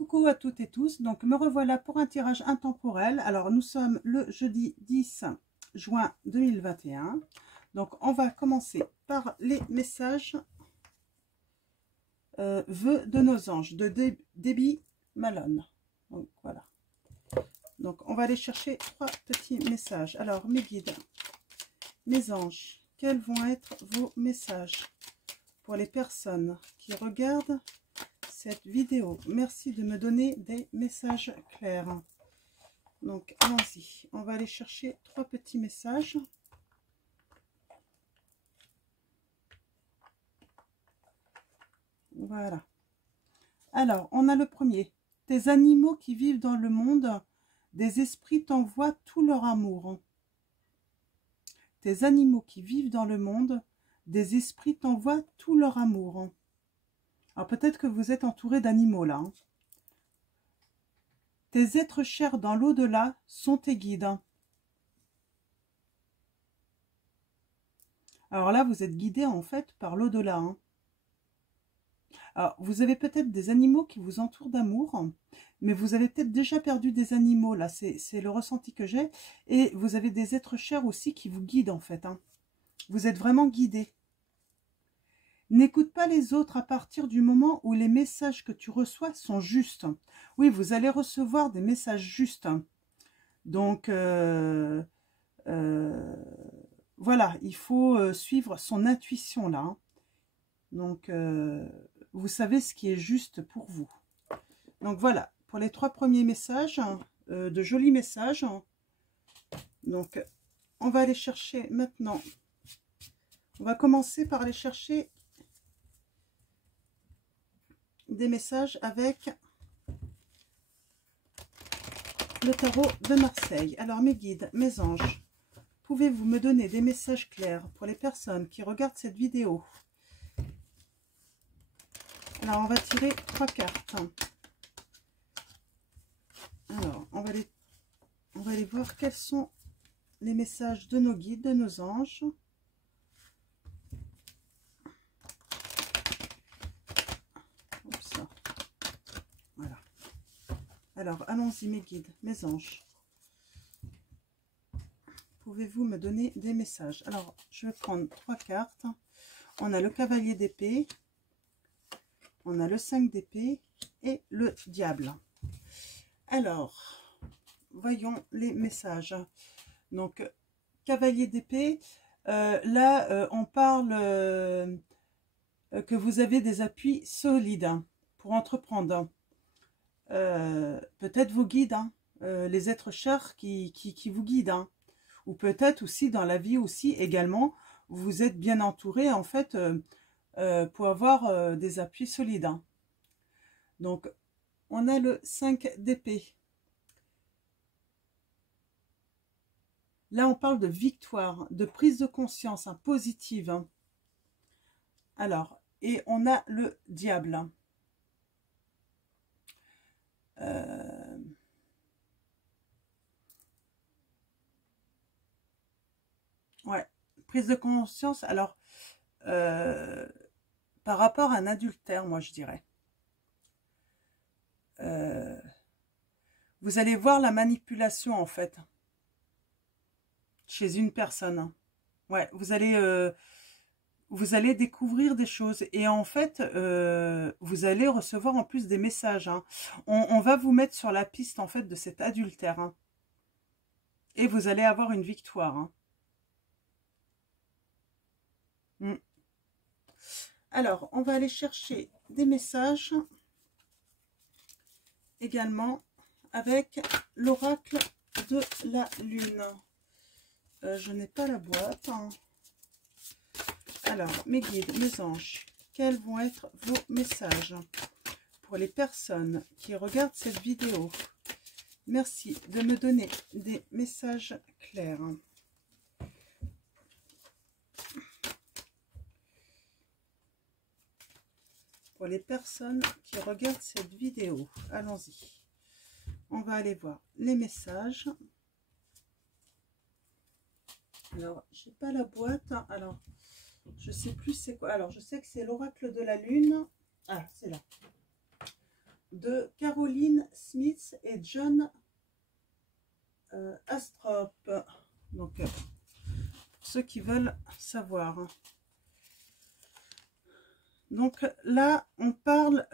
Coucou à toutes et tous, donc me revoilà pour un tirage intemporel. Alors nous sommes le jeudi 10 juin 2021. Donc on va commencer par les messages vœux de nos anges de Debbie Malone. Donc voilà. Donc on va aller chercher trois petits messages. Alors mes guides, mes anges, quels vont être vos messages pour les personnes qui regardent cette vidéo? Merci de me donner des messages clairs. Donc allons-y, on va aller chercher trois petits messages. Voilà. Alors on a le premier. Tes animaux qui vivent dans le monde, des esprits t'envoient tout leur amour. Tes animaux qui vivent dans le monde, des esprits t'envoient tout leur amour. Alors peut-être que vous êtes entouré d'animaux là. Tes êtres chers dans l'au-delà sont tes guides. Alors là, vous êtes guidé en fait par l'au-delà. Alors, vous avez peut-être des animaux qui vous entourent d'amour, mais vous avez peut-être déjà perdu des animaux, là, c'est le ressenti que j'ai. Et vous avez des êtres chers aussi qui vous guident en fait. Vous êtes vraiment guidé. N'écoute pas les autres à partir du moment où les messages que tu reçois sont justes. Oui, vous allez recevoir des messages justes. Donc, voilà, il faut suivre son intuition là. Donc, vous savez ce qui est juste pour vous. Donc voilà, pour les trois premiers messages, de jolis messages. Donc, on va aller chercher maintenant. On va commencer par aller chercher des messages avec le tarot de Marseille. Alors mes guides, mes anges, pouvez-vous me donner des messages clairs pour les personnes qui regardent cette vidéo? Alors on va tirer trois cartes. Alors on va aller voir quels sont les messages de nos guides, de nos anges. Voilà. Alors allons-y mes guides, mes anges. Pouvez-vous me donner des messages? Alors je vais prendre trois cartes. On a le cavalier d'épée, on a le 5 d'épée et le diable. Alors, voyons les messages. Donc, cavalier d'épée, là, on parle que vous avez des appuis solides pour entreprendre. Peut-être vos guides, les êtres chers qui vous guident. Ou peut-être aussi dans la vie aussi également, vous êtes bien entouré en fait pour avoir des appuis solides. Donc, on a le 5 d'épée. Là, on parle de victoire, de prise de conscience positive. Alors, et on a le diable. Ouais, prise de conscience. Alors, par rapport à un adultère, moi, je dirais. Vous allez voir la manipulation, en fait, chez une personne. Ouais, vous allez découvrir des choses. Et en fait, vous allez recevoir en plus des messages. On va vous mettre sur la piste, en fait, de cet adultère. Et vous allez avoir une victoire. Alors, on va aller chercher des messages également avec l'oracle de la lune. Je n'ai pas la boîte. Alors, mes guides, mes anges, quels vont être vos messages pour les personnes qui regardent cette vidéo? Merci de me donner des messages clairs. Pour les personnes qui regardent cette vidéo, allons-y. On va aller voir les messages. Alors, j'ai pas la boîte. Alors, je sais plus c'est quoi. Alors, je sais que c'est l'oracle de la lune. Ah, c'est là. de Caroline Smith et John Astrop. Donc, ceux qui veulent savoir. Donc là, on parle,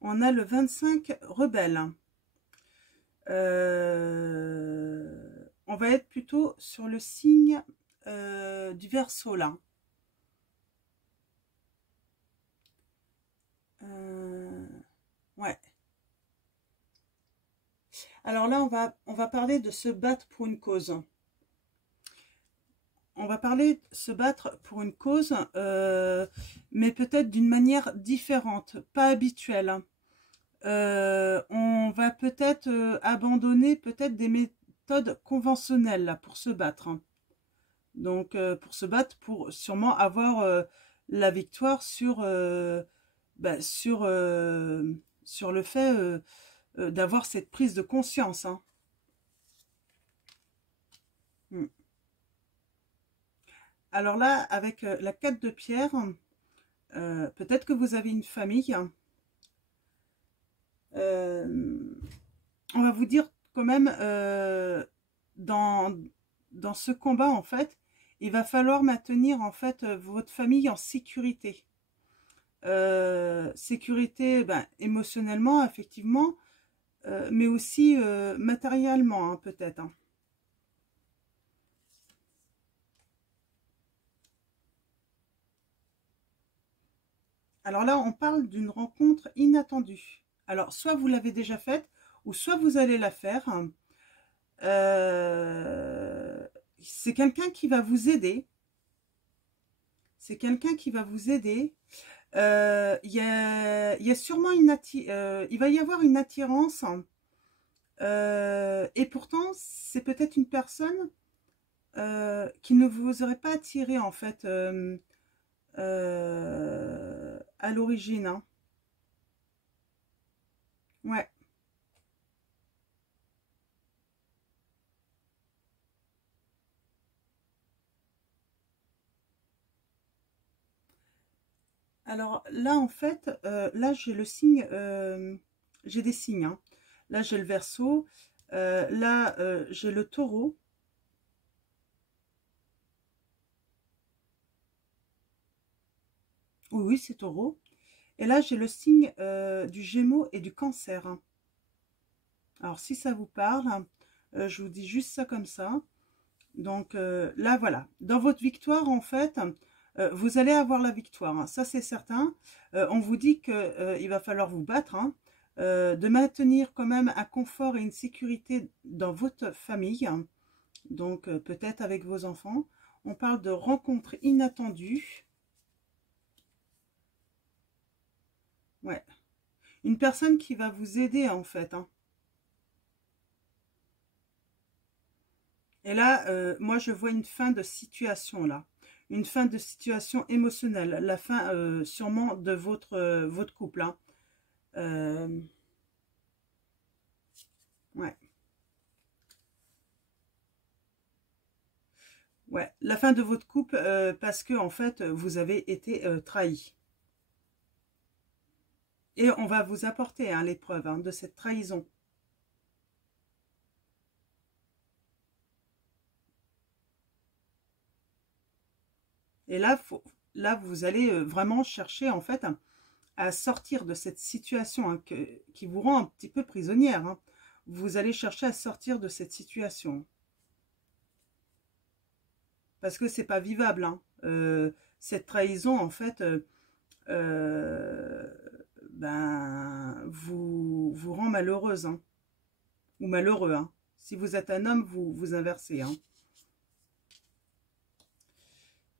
on a le 25 rebelle. On va être plutôt sur le signe du Verseau là. Ouais. Alors là, on va parler de se battre pour une cause. On va parler de se battre pour une cause, mais peut-être d'une manière différente, pas habituelle. On va peut-être abandonner peut-être des méthodes conventionnelles là, pour se battre. Donc, pour se battre, pour sûrement avoir la victoire sur, sur le fait d'avoir cette prise de conscience. Hein. Alors là, avec la 4 de pierre, peut-être que vous avez une famille. On va vous dire quand même, dans ce combat, en fait, il va falloir maintenir en fait votre famille en sécurité. Sécurité émotionnellement, effectivement, mais aussi matériellement, hein, peut-être. Hein. Alors là, on parle d'une rencontre inattendue. Alors, soit vous l'avez déjà faite, ou soit vous allez la faire. C'est quelqu'un qui va vous aider. C'est quelqu'un qui va vous aider. Il y a sûrement il va y avoir une attirance. Et pourtant, c'est peut-être une personne qui ne vous aurait pas attiré, en fait, à l'origine. Hein. Ouais. Alors là, en fait, là, j'ai le signe, j'ai des signes. Hein. Là, j'ai le Verseau. Là, j'ai le Taureau. Oui, oui, c'est Taureau. Et là, j'ai le signe du Gémeaux et du Cancer. Hein. Alors, si ça vous parle, je vous dis juste ça comme ça. Donc là, voilà. Dans votre victoire, en fait, vous allez avoir la victoire. Hein. Ça, c'est certain. On vous dit qu'il va falloir vous battre. Hein. De maintenir quand même un confort et une sécurité dans votre famille. Hein. Donc, peut-être avec vos enfants. On parle de rencontres inattendues. Ouais. Une personne qui va vous aider, en fait. Hein. Et là, moi, je vois une fin de situation, là. Une fin de situation émotionnelle. La fin, sûrement, de votre couple. Hein. Ouais. Ouais. La fin de votre couple parce que, en fait, vous avez été trahi. Et on va vous apporter hein, l'épreuve hein, de cette trahison. Et là, là vous allez vraiment chercher en fait à sortir de cette situation hein, qui vous rend un petit peu prisonnière. Hein. Vous allez chercher à sortir de cette situation. Parce que c'est pas vivable. Hein. Cette trahison, en fait, vous rend malheureuse. Hein. Ou malheureux. Hein. Si vous êtes un homme, vous inversez. Hein.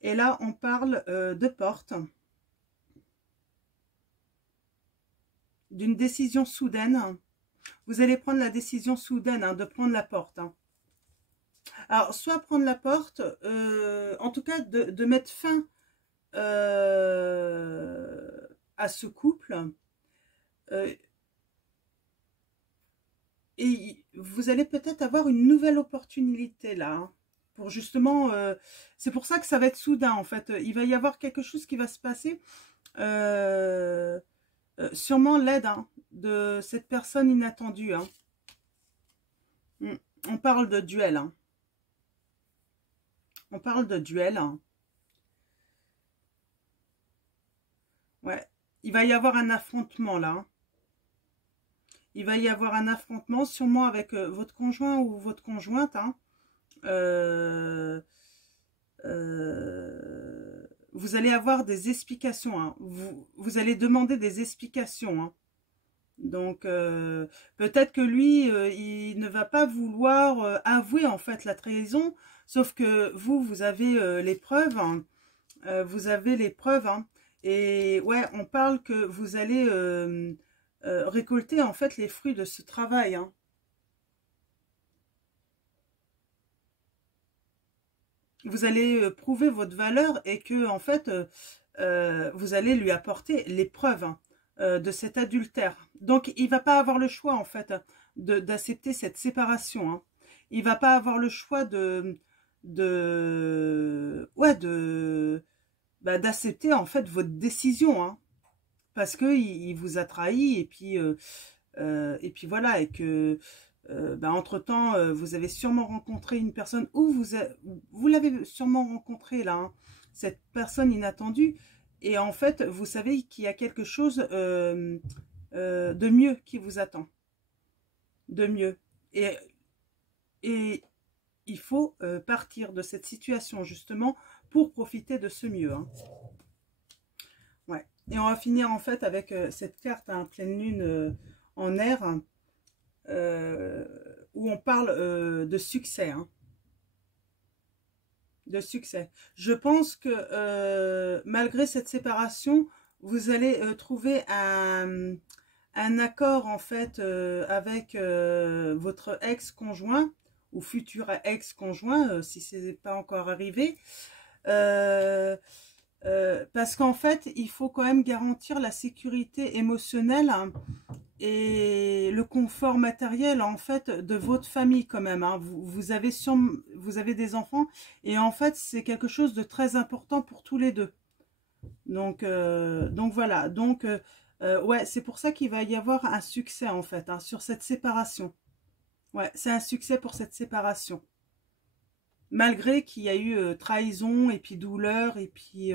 Et là, on parle de porte. D'une décision soudaine. Vous allez prendre la décision soudaine hein, de prendre la porte. Hein. Alors, soit prendre la porte, en tout cas de mettre fin à ce couple. Et vous allez peut-être avoir une nouvelle opportunité là. Hein, pour justement... c'est pour ça que ça va être soudain en fait. Il va y avoir quelque chose qui va se passer. sûrement l'aide hein, de cette personne inattendue. Hein. On parle de duel. Hein. On parle de duel. Hein. Ouais, il va y avoir un affrontement là. Hein. Il va y avoir un affrontement sûrement avec votre conjoint ou votre conjointe. Hein. Vous allez avoir des explications. Hein. Vous allez demander des explications. Hein. Donc, peut-être que lui, il ne va pas vouloir avouer en fait la trahison. Sauf que vous avez les preuves. Hein. Vous avez les preuves. Hein. Et ouais, on parle que vous allez récolter en fait les fruits de ce travail. Hein. Vous allez prouver votre valeur et que en fait vous allez lui apporter les preuves hein, de cet adultère. Donc il va pas avoir le choix en fait d'accepter cette séparation. Hein. Il va pas avoir le choix d'accepter en fait votre décision. Hein, parce que il vous a trahi et puis voilà et que entre-temps, vous avez sûrement rencontré une personne, ou vous l'avez sûrement rencontré là, hein, cette personne inattendue, et en fait, vous savez qu'il y a quelque chose de mieux qui vous attend, de mieux. Et il faut partir de cette situation, justement, pour profiter de ce mieux. Hein. Ouais. Et on va finir, en fait, avec cette carte, hein, pleine lune en air, où on parle de succès. Hein. De succès. Je pense que malgré cette séparation, vous allez trouver un accord en fait avec votre ex-conjoint ou futur ex-conjoint, si ce n'est pas encore arrivé. Parce qu'en fait, il faut quand même garantir la sécurité émotionnelle hein, et le confort matériel en fait de votre famille quand même. Hein. Vous avez des enfants et en fait c'est quelque chose de très important pour tous les deux. Donc voilà. Donc ouais, c'est pour ça qu'il va y avoir un succès en fait hein, sur cette séparation. Ouais, c'est un succès pour cette séparation. Malgré qu'il y a eu trahison et puis douleur et puis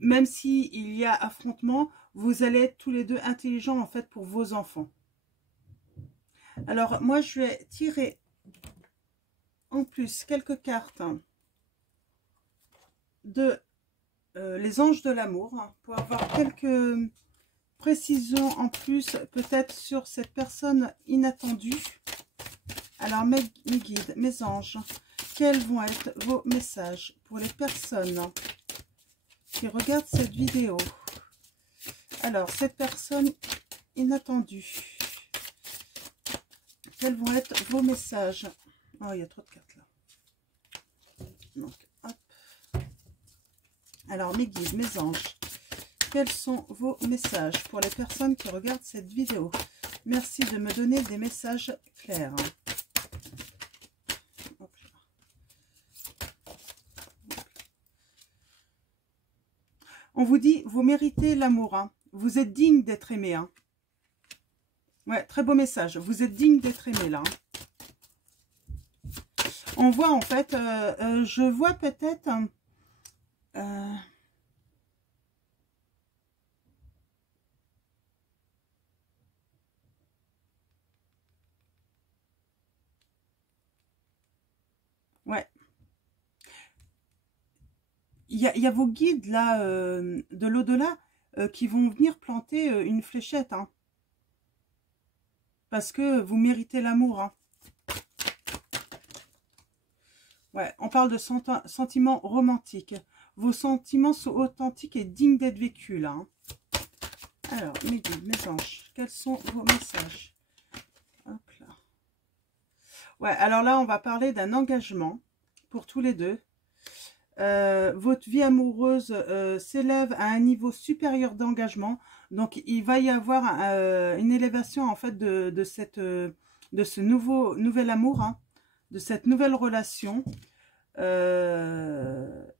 même s'il y a affrontement, vous allez être tous les deux intelligents en fait pour vos enfants. Alors moi je vais tirer en plus quelques cartes de les anges de l'amour hein, pour avoir quelques précisions en plus peut-être sur cette personne inattendue. Alors mes guides, mes anges, quels vont être vos messages pour les personnes qui regardent cette vidéo? Alors, cette personne inattendue, quels vont être vos messages? Oh, il y a trop de cartes là. Donc, hop. Alors, mes guides, mes anges, quels sont vos messages pour les personnes qui regardent cette vidéo? Merci de me donner des messages clairs. On vous dit, vous méritez l'amour. Hein. Vous êtes digne d'être aimé. Hein. Ouais, très beau message. Vous êtes digne d'être aimé là. Hein. On voit en fait, je vois peut-être... ouais. Il y a vos guides là de l'au-delà qui vont venir planter une fléchette. Hein. Parce que vous méritez l'amour. Hein. Ouais, on parle de sentiments romantiques. Vos sentiments sont authentiques et dignes d'être vécus là. Hein. Alors, mes guides, mes anges, quels sont vos messages? Hop là. Ouais, alors là, on va parler d'un engagement pour tous les deux. Votre vie amoureuse s'élève à un niveau supérieur d'engagement. Donc, il va y avoir une élévation en fait de ce nouvel amour, hein, de cette nouvelle relation.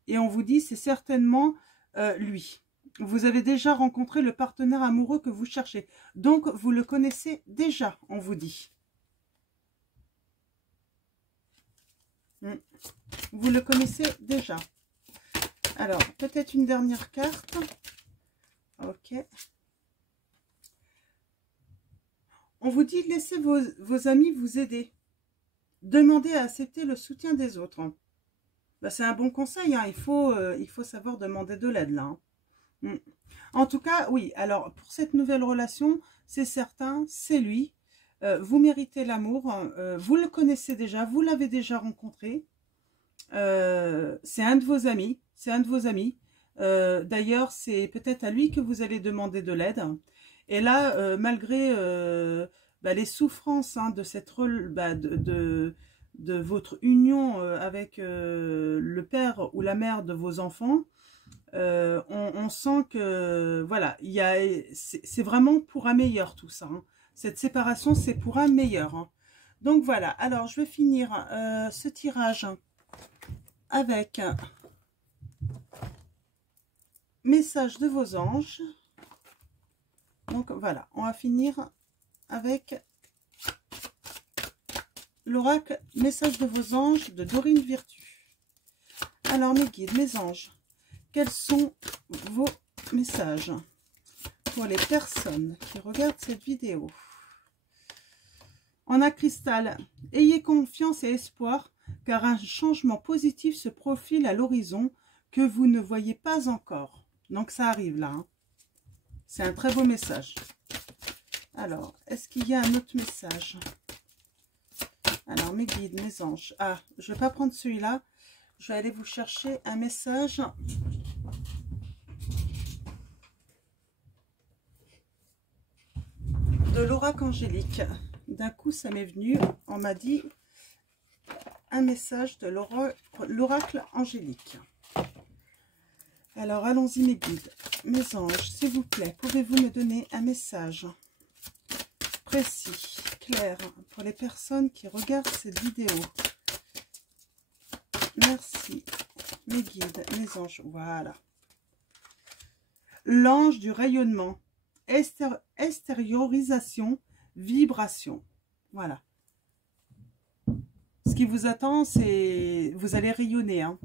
et on vous dit c'est certainement lui. Vous avez déjà rencontré le partenaire amoureux que vous cherchez. Donc, vous le connaissez déjà, on vous dit. Vous le connaissez déjà. Alors, peut-être une dernière carte. Ok. On vous dit, laissez vos amis vous aider. Demandez à accepter le soutien des autres. Ben, c'est un bon conseil, hein. Il faut savoir demander de l'aide, là. En tout cas, oui, alors, pour cette nouvelle relation, c'est certain, c'est lui. Vous méritez l'amour. Vous le connaissez déjà, vous l'avez déjà rencontré. C'est un de vos amis. C'est un de vos amis. D'ailleurs, c'est peut-être à lui que vous allez demander de l'aide. Et là, malgré les souffrances de cette de votre union avec le père ou la mère de vos enfants, on sent que voilà, c'est vraiment pour un meilleur tout ça. Cette séparation, c'est pour un meilleur. Donc voilà. Alors, je vais finir ce tirage avec message de vos anges. Donc voilà, on va finir avec l'oracle message de vos anges de Dorine Virtue. Alors mes guides, mes anges, quels sont vos messages pour les personnes qui regardent cette vidéo? En a cristal, ayez confiance et espoir car un changement positif se profile à l'horizon que vous ne voyez pas encore. Donc ça arrive là. C'est un très beau message. Alors, est-ce qu'il y a un autre message? Alors, mes guides, mes anges. Ah, je ne vais pas prendre celui-là. Je vais aller vous chercher un message. De l'oracle angélique. D'un coup, ça m'est venu. On m'a dit un message de l'oracle angélique. Alors, allons-y mes guides, mes anges, s'il vous plaît, pouvez-vous me donner un message précis, clair, pour les personnes qui regardent cette vidéo? Merci, mes guides, mes anges, voilà. L'ange du rayonnement, extériorisation, vibration, voilà. Ce qui vous attend, c'est, vous allez rayonner, hein.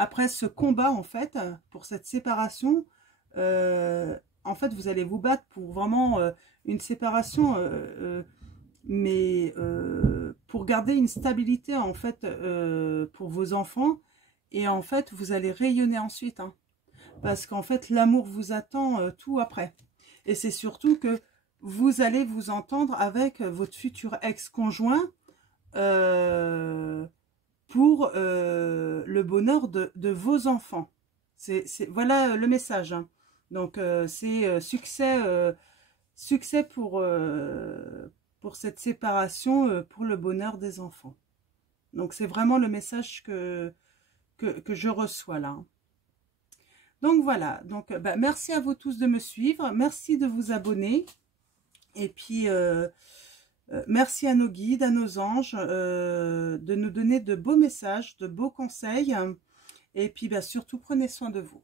Après ce combat, en fait, pour cette séparation, en fait, vous allez vous battre pour vraiment une séparation, mais pour garder une stabilité, en fait, pour vos enfants. Et en fait, vous allez rayonner ensuite, hein, parce qu'en fait, l'amour vous attend tout après. Et c'est surtout que vous allez vous entendre avec votre futur ex-conjoint, pour le bonheur de vos enfants. Voilà le message. Hein. Donc, c'est succès pour cette séparation, pour le bonheur des enfants. Donc, c'est vraiment le message que je reçois là. Donc, voilà. Donc, merci à vous tous de me suivre. Merci de vous abonner. Et puis... merci à nos guides, à nos anges, de nous donner de beaux messages, de beaux conseils. Et puis, surtout, prenez soin de vous.